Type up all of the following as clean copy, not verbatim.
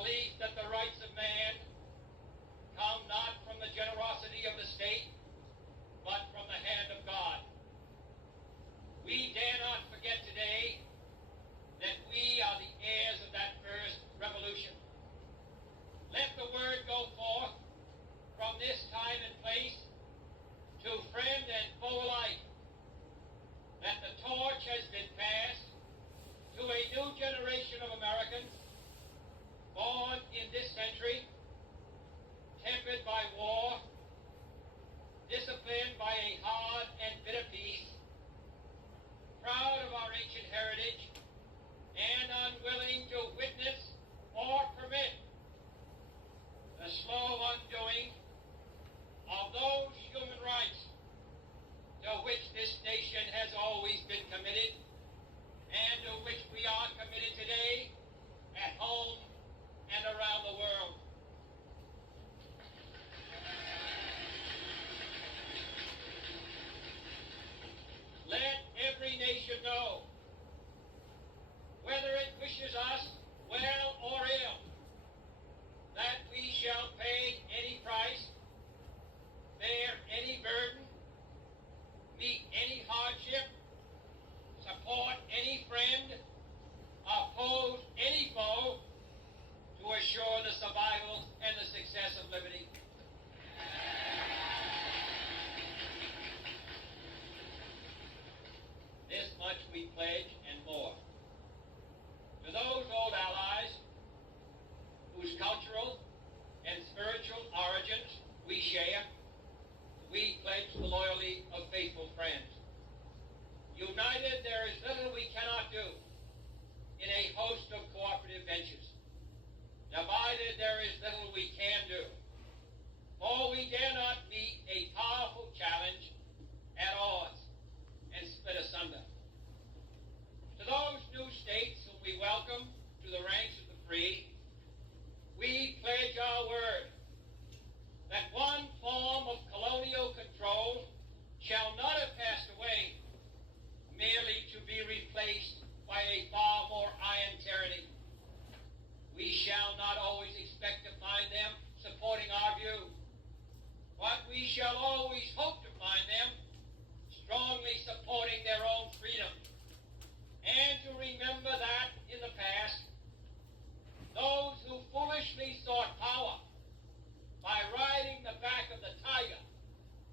belief that the rights of man come not from the generosity of the state, but from the hand of God. We dare not forget today that we are the heirs of that first revolution. Let the word go forth from this time and place to friend and foe alike that the torch has been passed to a new generation of Americans born in this century, tempered by war, disciplined by a hard and bitter peace, proud of our ancient heritage, and unwilling to witness or permit the slow undoing of those human rights to which this nation has always been committed and to which we are committed today at home and around the world. Let every nation know, whether it wishes us well or ill, that we shall pay any price, bear any burden, meet any hardship, support any friend, oppose any foe, to assure the survival and the success of liberty. This much we pledge and more. To those old allies whose cultural and spiritual origins we share, we pledge the loyalty of faithful friends. United, there is little we cannot do in a host of cooperative ventures. Divided, there is little we can do, for we dare not meet a powerful challenge at odds and split asunder. To those new states whom we welcome to the ranks of the free, we pledge our word that one form of colonial control shall not have passed away merely to be replaced by a far more iron tyranny. We shall not always expect to find them supporting our view, but we shall always hope to find them strongly supporting their own freedom, and to remember that in the past, those who foolishly sought power by riding the back of the tiger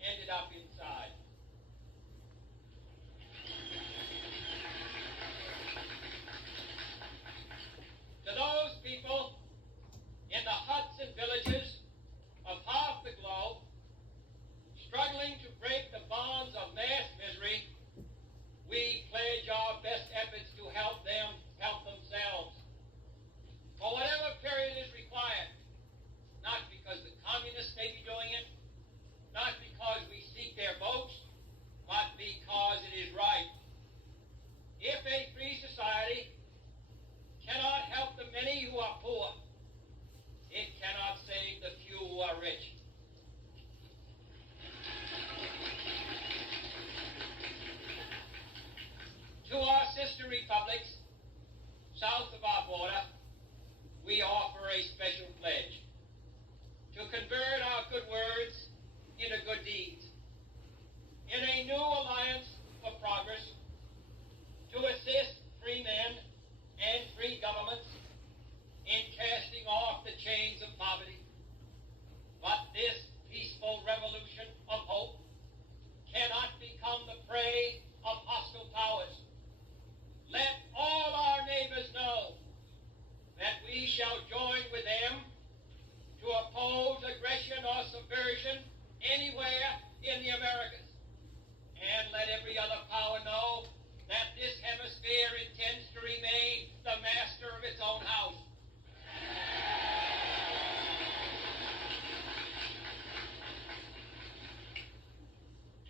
ended up inside. To those people in the huts and villages of half the globe struggling to break the bonds of mass misery, we pledge our best efforts to help them help themselves for whatever period is required, not because the communists may be doing it, not because we seek their votes, but because it is right. If a free society cannot help the many who are poor, it cannot save the few who are rich. To our sister republics south of our border, we offer a special pledge to convert our good words into good deeds, in a new alliance for progress, to assist free men and free governments in casting off the chains of poverty. But this peaceful revolution of hope cannot become the prey of hostile powers. Let all our neighbors know that we shall join with them to oppose aggression or subversion anywhere in the Americas. And let every other power know that this hemisphere intends to remain the master of its own house.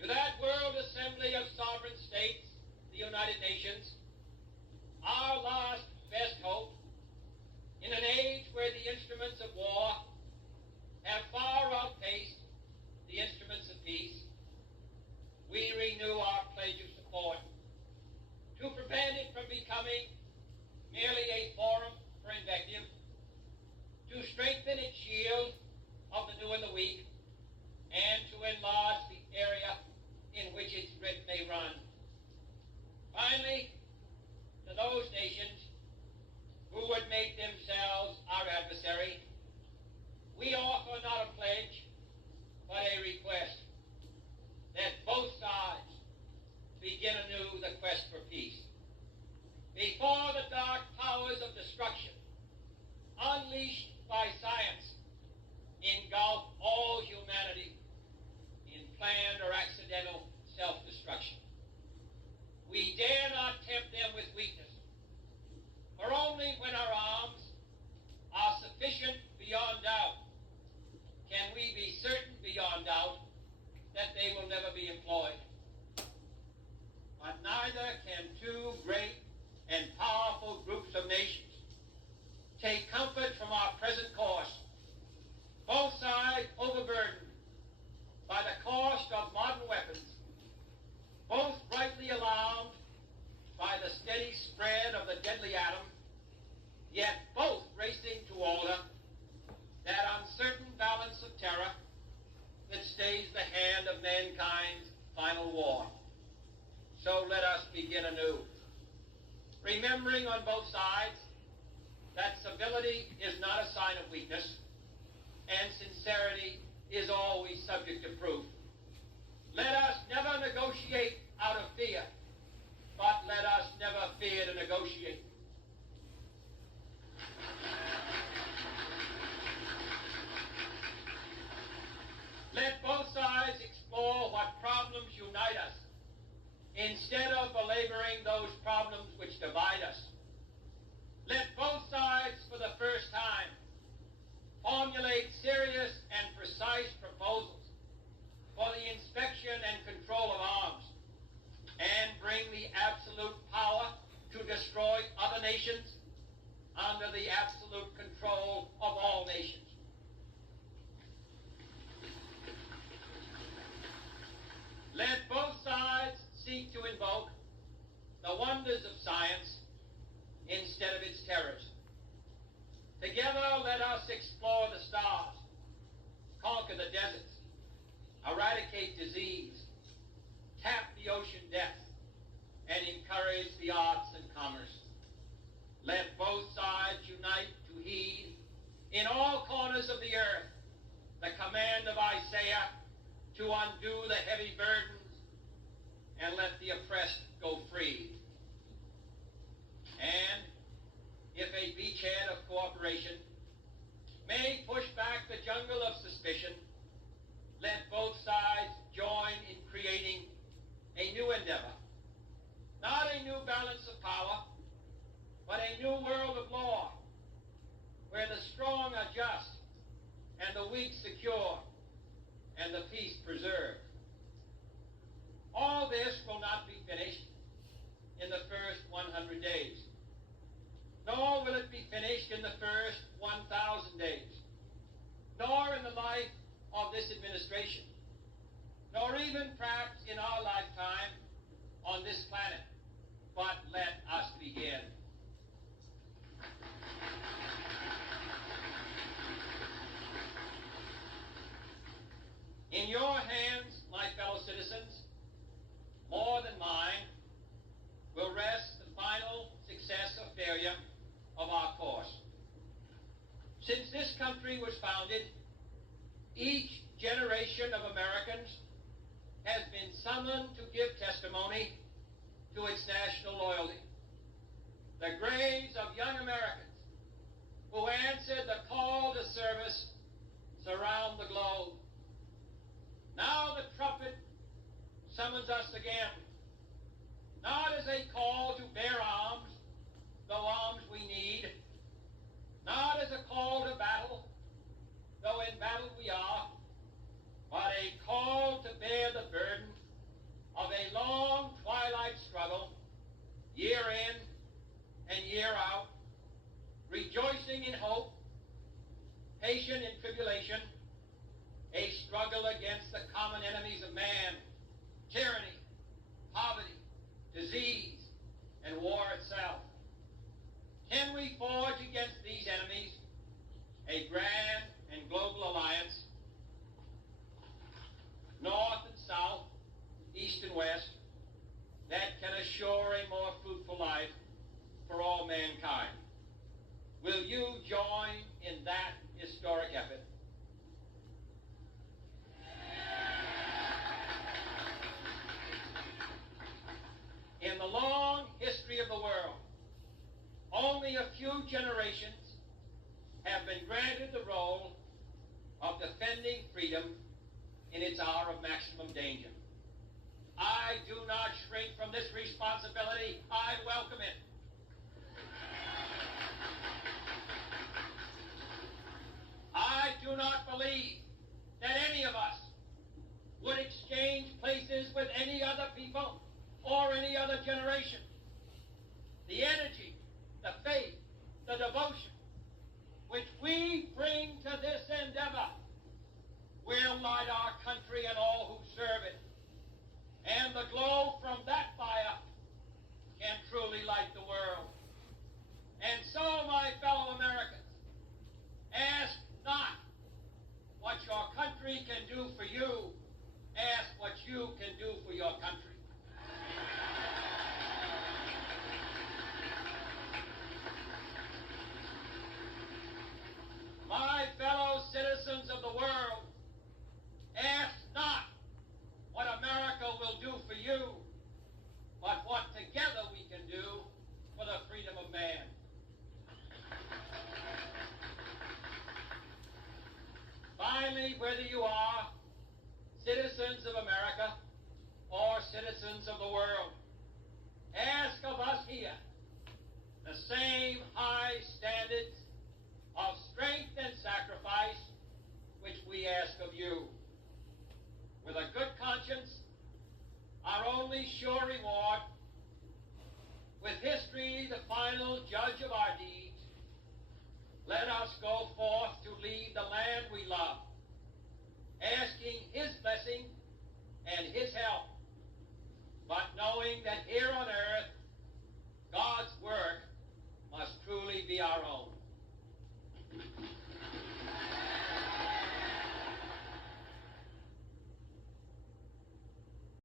To that World Assembly of Sovereign States, the United Nations, our last best hope, in an age where the instruments of war have far outpaced the instruments of peace, we renew our pledge of support to prevent it from becoming merely a forum for invective, to strengthen its shield of the new and the weak, and to enlarge the area in which its grid may run. Finally, to those nations who would make themselves our adversary, we offer not a pledge, but a request that both sides begin anew the quest for peace. Before the dark powers of destruction, unleashed by science, engulf all humanity in planned or accidental self-destruction. We dare not tempt them with weakness, for only when our arms are sufficient beyond doubt can we be certain beyond doubt that they will never be employed. But neither can two great and powerful groups of nations take comfort from our present course, both sides overburdened by the cost of modern weapons, both rightly alarmed by the steady spread of the deadly atom, yet both racing to alter that uncertain balance of terror that stays the hand of mankind's final war. So let us begin anew, remembering on both sides that civility is not a sign of weakness, and sincerity is always subject to proof. Let us never negotiate out of fear, but let us never fear to negotiate. Let both sides explore what problems unite us, instead of belaboring those problems which divide us. Let both sides, for the first time, formulate serious and precise proposals for the inspection and control of arms, and bring the absolute power to destroy other nations under the absolute control of all nations. Let both sides seek to invoke the wonders of science instead of its terrors. Together, let us explore the stars, conquer the deserts, eradicate disease, tap the ocean depths, and encourage the arts and commerce. Let both sides unite to heed in all corners of the earth the command of Isaiah to undo the heavy burdens and let the oppressed go free. And if a beachhead of cooperation may push back the jungle of suspicion, let both sides join in creating a new endeavor, not a new balance of power, but a new world of law, where the strong are just, and the weak secure, and the peace preserved. All this will not be finished in the first 100 days, nor will it be finished in the first 1,000 days, nor in the life of this administration, nor even perhaps in our lifetime on this planet. But let us begin. In your hands, my fellow citizens, more than mine, will rest the final success or failure of our course. Since this country was founded, each generation of Americans has been summoned to give testimony to its national loyalty. The graves of young Americans who answered the call to service surround the globe. Now the trumpet summons us again, not as a call to bear arms, though arms we need, not as a call to battle, though in battle we are, but a call to bear the burden of a long twilight struggle, year in and year out, rejoicing in hope, patient in tribulation, a struggle against the common enemies of man, tyranny, poverty, disease, and war itself. Can we forge against these enemies a assure a more fruitful life for all mankind. Will you join in that historic effort? In the long history of the world, only a few generations have been granted the role of defending freedom in its hour of maximum danger. I do not shrink from this responsibility. I welcome it. I do not believe that any of us would exchange places with any other people or any other generation. The energy, the faith, the devotion which we bring to this endeavor will light our country and all who serve it. And the glow from that fire can truly light the world. And so, my fellow Americans, ask not what your country can do for you, ask what you can do for your country. My fellow citizens of the world, ask not what America will do for you, but what together we can do for the freedom of man. Finally, whether you are citizens of America or citizens of the world, ask of us here the same high standards of strength and sacrifice which we ask of you. With a good conscience, our only sure reward, with history the final judge of our deeds, let us go forth to lead the land we love, asking his blessing and his help, but knowing that here on earth, God's work must truly be our own.